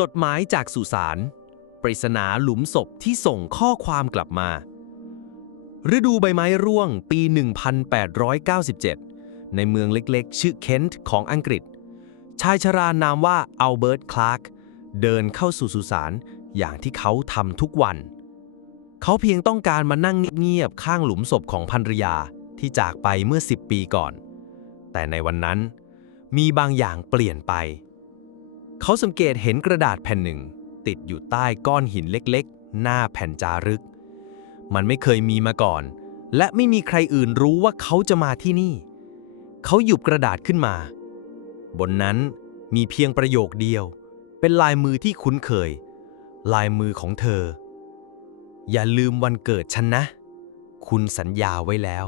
จดหมายจากสุสานปริศนาหลุมศพที่ส่งข้อความกลับมา ฤดูใบไม้ร่วงปี 1897 ในเมืองเล็กๆ ชื่อเคนต์ของอังกฤษ ชายชรานามว่าอัลเบิร์ต คลาร์ก เดินเข้าสู่สุสานอย่างที่เขาทำทุกวัน เขาเพียงต้องการมานั่งเงียบๆข้างหลุมศพของภรรยาที่จากไปเมื่อ 10 ปีก่อน แต่ในวันนั้นมีบางอย่างเปลี่ยนไป เขาสังเกตเห็นกระดาษแผ่นหนึ่ง ติดอยู่ใต้ก้อนหินเล็กๆ หน้าแผ่นจารึก มันไม่เคยมีมาก่อน และไม่มีใครอื่นรู้ว่าเขาจะมาที่นี่ เขาหยุบกระดาษขึ้นมา บนนั้นมีเพียงประโยคเดียว เป็นลายมือที่คุ้นเคย ลายมือของเธอ อย่าลืมวันเกิดฉันนะ คุณสัญญาไว้แล้ว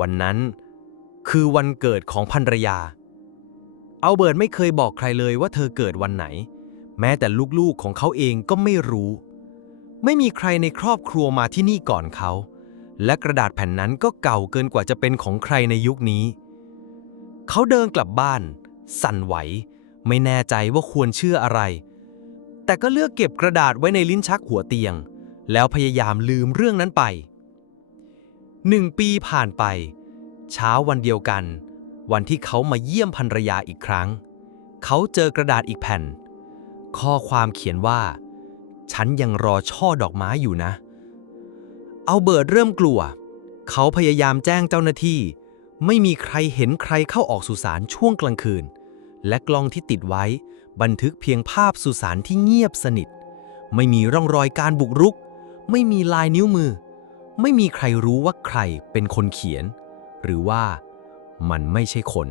วันนั้นคือวันเกิดของภรรยา อัลเบิร์ตไม่เคยบอกใครเลยว่าเธอเกิดวันไหน แม้แต่ลูกๆของเขาเองก็ไม่รู้ ไม่มีใครในครอบครัวมาที่นี่ก่อนเขา และกระดาษแผ่นนั้นก็เก่าเกินกว่าจะเป็นของใครในยุคนี้ เขาเดินกลับบ้าน สั่นไหว ไม่แน่ใจว่าควรเชื่ออะไร แต่ก็เลือกเก็บกระดาษไว้ในลิ้นชักหัวเตียง แล้วพยายามลืมเรื่องนั้นไปหนึ่งปีผ่านไป เช้าวันเดียวกัน วันที่เขามาเยี่ยมภรรยาอีกครั้ง เขาเจอกระดาษอีกแผ่น ข้อความเขียนว่า ฉันยังรอช่อดอกไม้อยู่นะ เอาเบิร์ตเริ่มกลัว เขาพยายามแจ้งเจ้าหน้าที่ ไม่มีใครเห็นใครเข้าออกสุสานช่วงกลางคืน และกล้องที่ติดไว้ บันทึกเพียงภาพสุสานที่เงียบสนิท ไม่มีร่องรอยการบุกรุก ไม่มีลายนิ้วมือ ไม่มีใครรู้ว่าใครเป็นคนเขียน หรือว่า มันไม่ใช่คน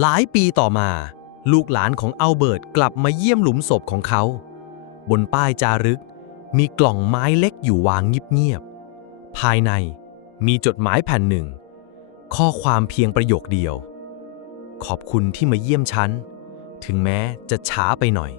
หลายปีต่อมา ลูกหลานของอัลเบิร์ตกลับมาเยี่ยมหลุมศพของเขา บนป้ายจารึก มีกล่องไม้เล็กอยู่วางเงียบๆ ภายในมีจดหมายแผ่นหนึ่ง ข้อความเพียงประโยคเดียว ขอบคุณที่มาเยี่ยมฉัน ถึงแม้จะช้าไปหน่อย